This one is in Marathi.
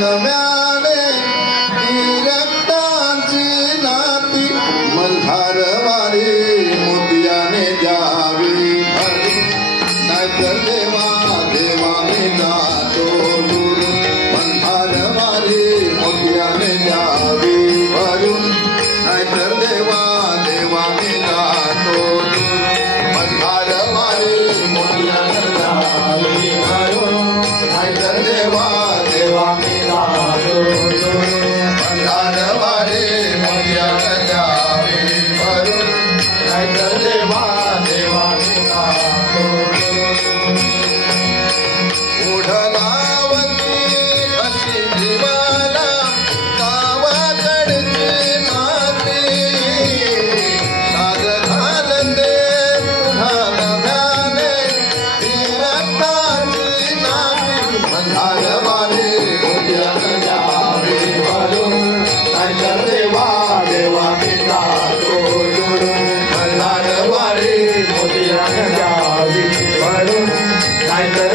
नव्याने ही रक्ताची नाती मल्हारवारी मोतियाने द्यावी भरून नाहीतर देवा देवा मी जातो दूर मल्हारवारी मोतियाने द्यावी भरून नाहीतर देवा देवा मी जातो दूर मल्हारवारी मोतियाने द्यावी भरून नाहीतर देवा देवा मी जातो दूर मल्हारवारी मोतियाने द्यावी भरून नाहीतर देवा देवा मी जातो ओढलावती अशी जीवाला गावाकडची माती साज घालते पुन्हा नव्याने ही रक्ताची नाती मल्हारवारी मोतियाने द्यावी भरून नाहीतर देवा देवा मी जातो दूर मल्हारवारी मोतियाने द्यावी भरून नाहीतर